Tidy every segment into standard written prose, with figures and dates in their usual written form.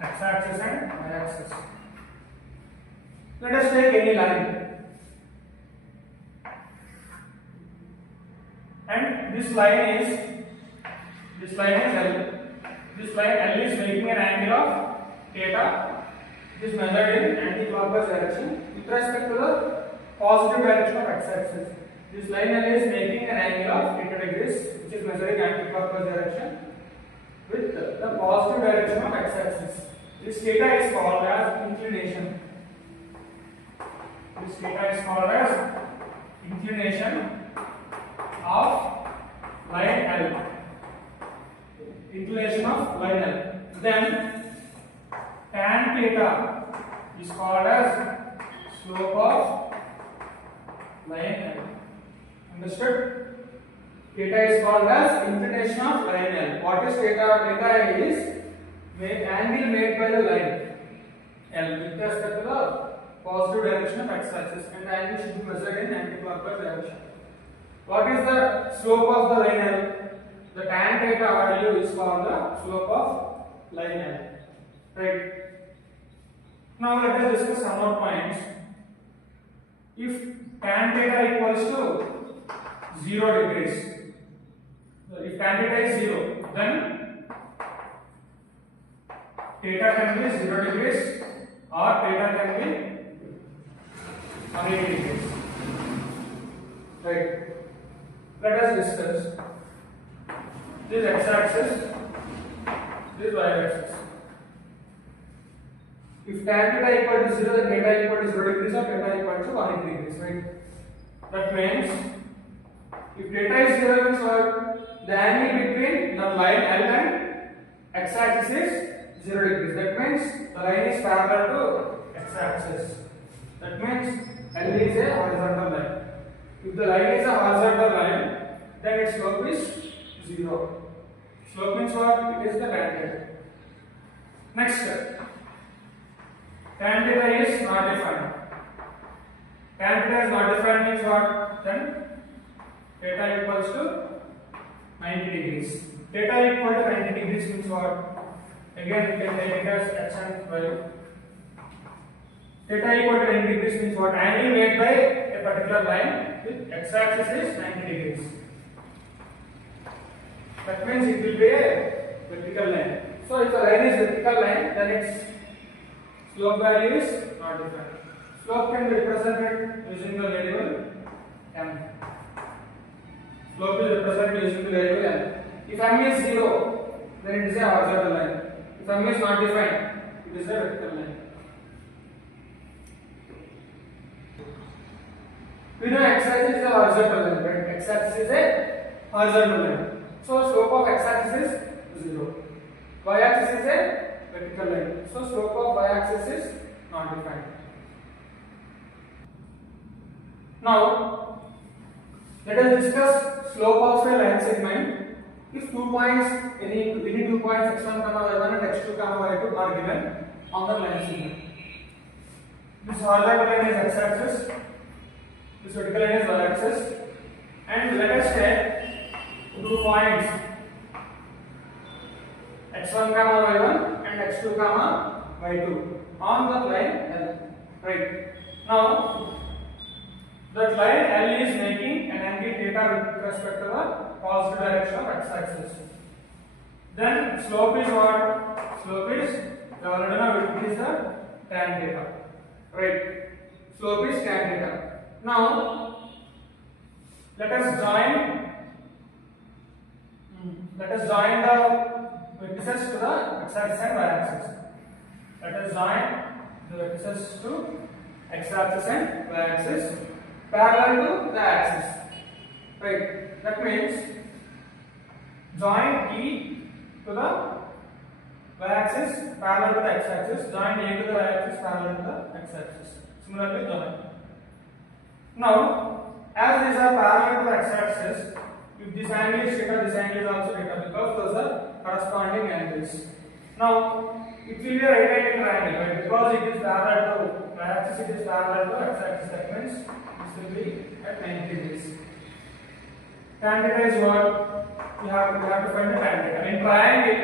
x-axis and y-axis. Let us take any line, and this line is L. This line L is making an angle of theta. It is measured in anti-clockwise direction with respect to the positive direction of x-axis. This line L is making an angle of theta degrees, which is measuring anti-clockwise direction with the positive direction of x-axis. This theta is called as inclination. This theta is called as inclination of line L. Inclination of line L. Then tan theta is called as slope of line L. Understood? Theta is called as inclination of line L. What is theta? Theta is angle made by the line L with respect to the positive direction of x-axis, and the angle should be measured in anti-clockwise direction. What is the slope of the line L? The tan theta value is called the slope of line L. Right. Now let us discuss some more points. If tan theta equals to 0 degrees, if tan theta is 0, then theta can be 0 degrees or theta can be 180 degrees. Right. Let us discuss this x-axis, this y-axis. If tan theta equal to 0, then theta equal to 0 degrees or theta equal to 180 degrees, right? That means if theta is 0 means what? The angle between the line L and x-axis is 0 degrees. That means the line is parallel to x-axis. That means L is a horizontal line. If the line is a horizontal line, then its slope is 0. Slope means what? It is the tan theta. Next step. Tan theta is not defined. Tan theta is not defined means what? Then theta equals to 90 degrees. Theta equal to 90 degrees means what? Again, we can take it as x and y. Theta equal to 90 degrees means what? Angle made by a particular line with x-axis is 90 degrees. That means it will be a vertical line. So if the line is vertical line, then its slope value is not defined. Slope can be represented using the variable m. Slope is represented using the variable m. If m is 0, then it is a horizontal line. If m is not defined, it is a vertical line. We know x-axis is a horizontal line, right? X-axis is a horizontal line. So slope of x-axis is 0. Y-axis is a vertical line. So slope of y-axis is not defined. Now let us discuss slope of a line segment. If 2 points, any 2 points x1, y1 and x2, y2 are given on the line segment. This horizontal line is x-axis. This vertical line is y-axis, and let us take 2 points x1, y1 and x2, y2 on the line L. Right. Now that line L is making an angle theta with respect to the positive direction of x-axis. Then slope is what? Slope is, we already know it is the tan theta. Right. Slope is tan theta. Now let us join the vertices to the x-axis and y-axis. Let us join the vertices to x-axis and y-axis parallel to the axis. Right. That means join E to the y-axis parallel to the x-axis. Join A to the y-axis parallel to the x-axis. Similarly, join. Now, as these are parallel to the x-axis, if this angle is theta, this angle is also theta because those are corresponding angles. Now, it will be a right angle triangle, right? Because it is parallel to y-axis, it is parallel to x-axis. That means this will be at 90 degrees. Tan theta is what? We have to find the tan theta. In triangle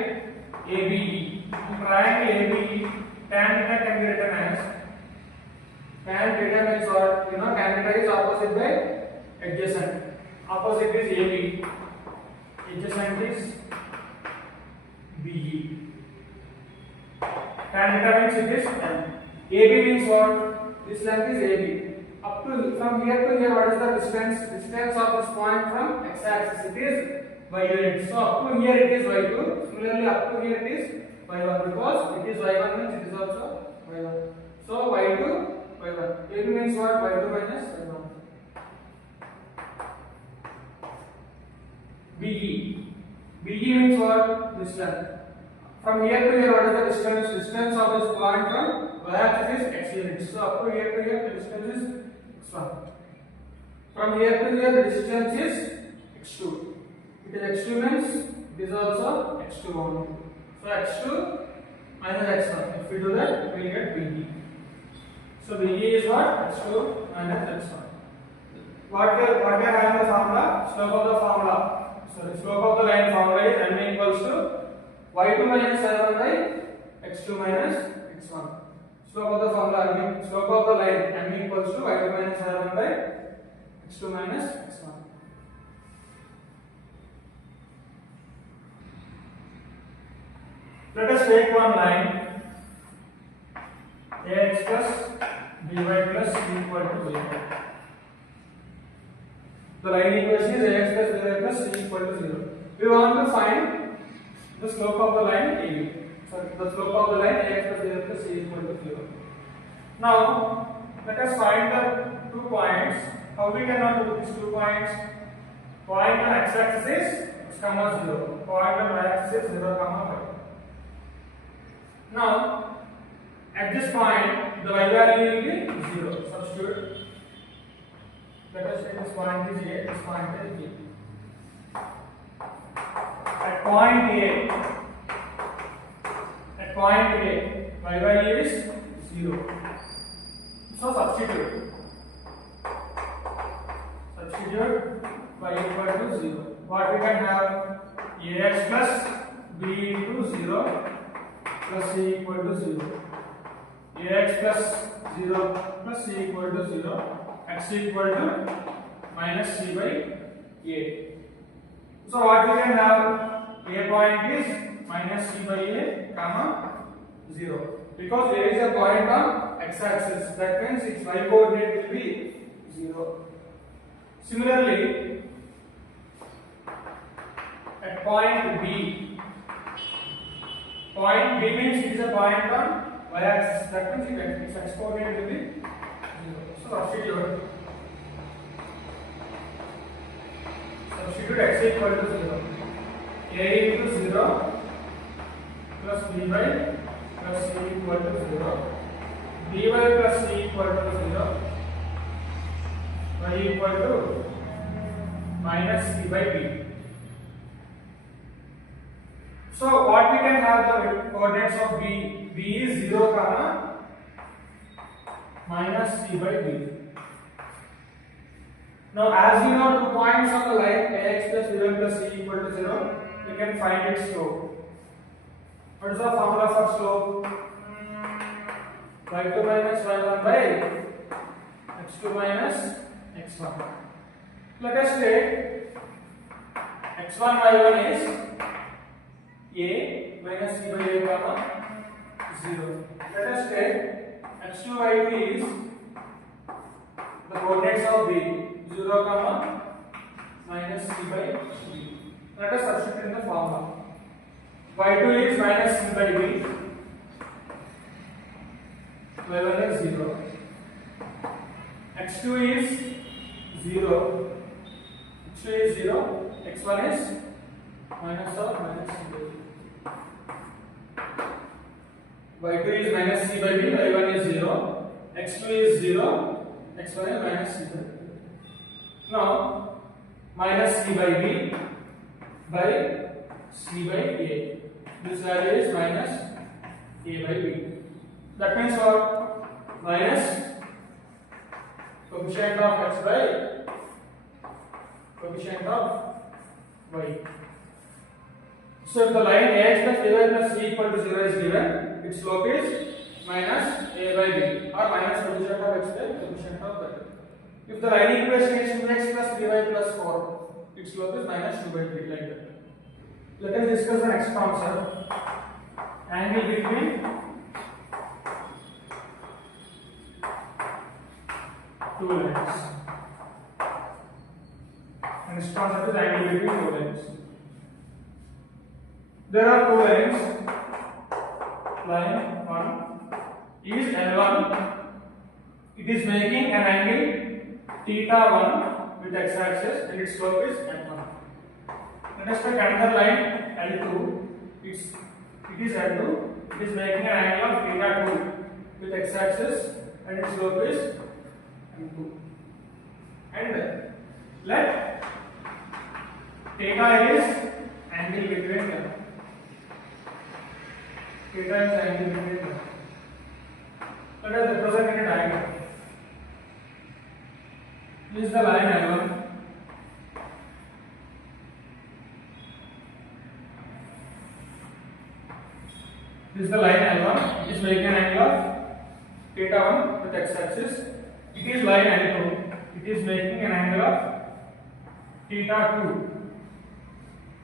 ABE, triangle AB, tan theta can be written as tan theta means what? You know, tan theta is opposite by adjacent. Opposite is AB, adjacent is BE. Tan theta means it is L. AB means what? This length is AB. Up to from here to here, what is the distance? Distance of this point from x-axis, it is y unit. So up to here it is y2. Similarly, up to here it is y1 because it is y1 means it is also y1. So y2, y1. AB means what? Y2 minus y1. BE. BE means what? This length. From here to here, what is the distance? Distance of this point from y-axis is x units. So up to here the distance is x1. From here to here, the distance is x2. It is x2 means it is also x2 only. So x2 minus x1. If we do that, we will get BE. So BE is what? x2 minus x1. What we are having the formula? Slope of the formula. Sorry, slope of the line formula is n equals to y2 minus y1 by x2 minus x1. Slope of the formula, I mean slope of the line n equals to y2 minus y1 by x2 minus x1. Let us take one line ax plus by plus c equal to 0. The line equation is ax plus by plus c equal to 0. We want to find the slope of the line AB. Sorry, the slope of the line ax plus by plus c equal to 0. Now, let us find the 2 points. How we can do these 2 points? Point on x-axis is x comma 0. Point on y-axis is 0 comma y. Now, at this point, the y value will be 0. Substitute. Let us say this point is A, this point is B. At point A, y value is 0. So substitute y equal to 0. What we can have? Ax plus b into 0 plus c equal to 0. Ax plus 0 plus c equal to 0. X equal to minus c by a. So what we can have? A point is minus c by a comma 0. Because A is a point on x-axis, that means its y coordinate will be 0. Similarly, at point B means it is a point on y-axis, that means its x coordinate will be 0. So substitute x equal to 0. A into 0 plus b by plus c equal to 0. Dy plus c equal to 0. Y equal to minus c by b. So what we can have the coordinates of b? B is 0 comma minus c by b. Now as we know 2 points on the line ax plus b plus c equal to 0, we can find its slope. What is the formula for slope? y2 minus y1 by x2 minus x1. Let us take x1 y1 is a minus c by a comma 0. Let us take x2 y2 is the coordinates of b 0 comma minus c by b. Let us substitute in the formula. y2 is minus c by b. y1 is 0. x2 is 0. x2 is 0. x1 is minus of minus c by b. y2 is minus c by b. y1 is 0. x2 is 0. x1 is minus c by b. Now minus c by b by c by a. This value is minus a by b. That means what? Minus coefficient of x by coefficient of y. So if the line AX plus AY plus C equal to 0 is given, its slope is minus A by B or minus coefficient of X by coefficient of Y. If the line equation is 2x plus 3y plus 4, its slope is minus 2 by 3 like that. Let us discuss the next concept. Angle between two lines. And this concept is angle between two lines. There are two lines. Line 1 is L1. It is making an angle theta 1 with x-axis and its slope is L1. Let us take another line L2. It is L2. It is making an angle of theta 2 with x-axis and its slope is M2. And let theta is angle between them. Theta is angle between them. Let us represent in a diagram. This is the line L1. This is the line L1. It is making an angle of theta 1 with x-axis. It is line L2. It is making an angle of theta 2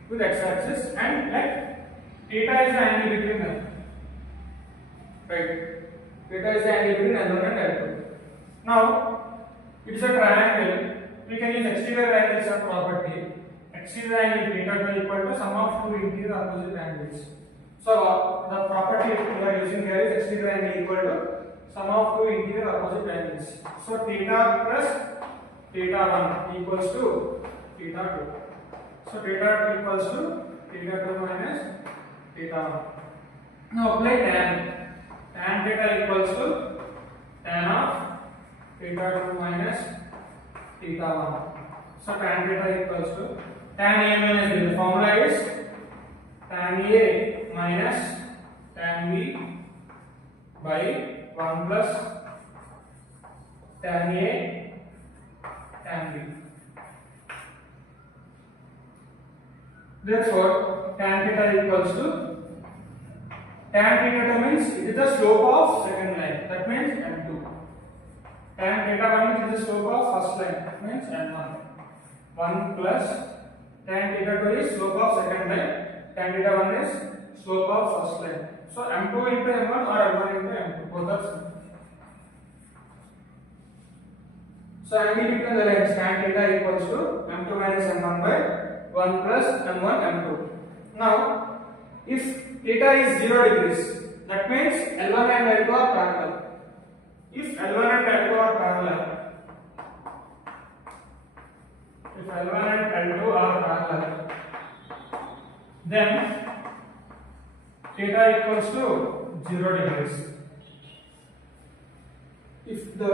with x-axis, and let theta is the angle between them. Right? Theta is the angle between L1 and L2. Now, it is a triangle. We can use exterior angles as property. Exterior angle theta 2 equal to sum of two interior opposite angles. So, the property we are using here is exterior angle equal to sum of two interior opposite angles. So, theta plus theta 1 equals to theta 2. So, theta equals to theta 2 minus theta 1. Now, apply tan. Tan theta equals to tan of theta 2 minus theta 1. So, tan theta equals to tan A minus B. The formula is tan A minus tan B by 1 plus tan A tan B. Therefore, tan theta equals to tan theta 2 means it is the slope of second line. That means M2. Tan theta 1 is the slope of first line. That means M1. 1 plus tan theta 2 is slope of second line. Tan theta 1 is slope of first line. So M2 into M1 or M1 into M2. Both are same. So angle between the lines tan theta equals to M2 minus M1 by 1 plus M1 M2. Now, if theta is 0 degrees, that means L1 and L2 are parallel. If L1 and L2 are parallel, then theta equals to 0 degrees. If the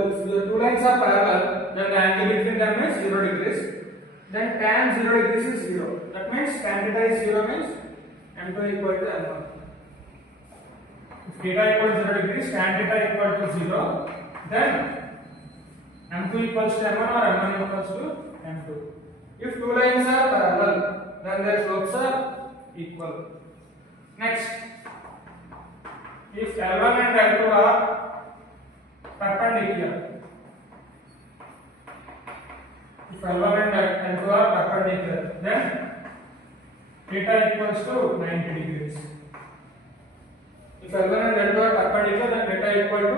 two lines are parallel, then the angle between them is 0 degrees. Then tan 0 degrees is 0. That means tan theta is 0 means M2 equal to M1. If theta equals 0 degrees, tan theta equal to 0, then M2 equals to M1 or M1 equals to M2. If two lines are parallel, then their slopes are equal. Next, if L1 and L2 are perpendicular, then theta equals to 90 degrees. If L1 and L2 are perpendicular, then theta equal to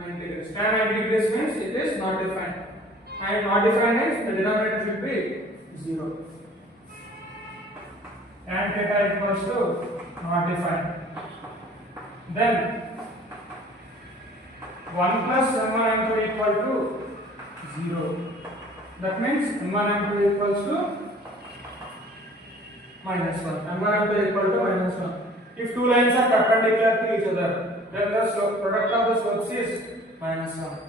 90 degrees. Tan 90 degrees means it is not defined. And not defined means the denominator should be 0. Tan theta equals to not defined. Then 1 plus M1 M2 equal to 0. That means M1 M2 equals to minus 1. M1 M2 equal to minus 1. If two lines are perpendicular to each other, then the product of the slopes is minus 1.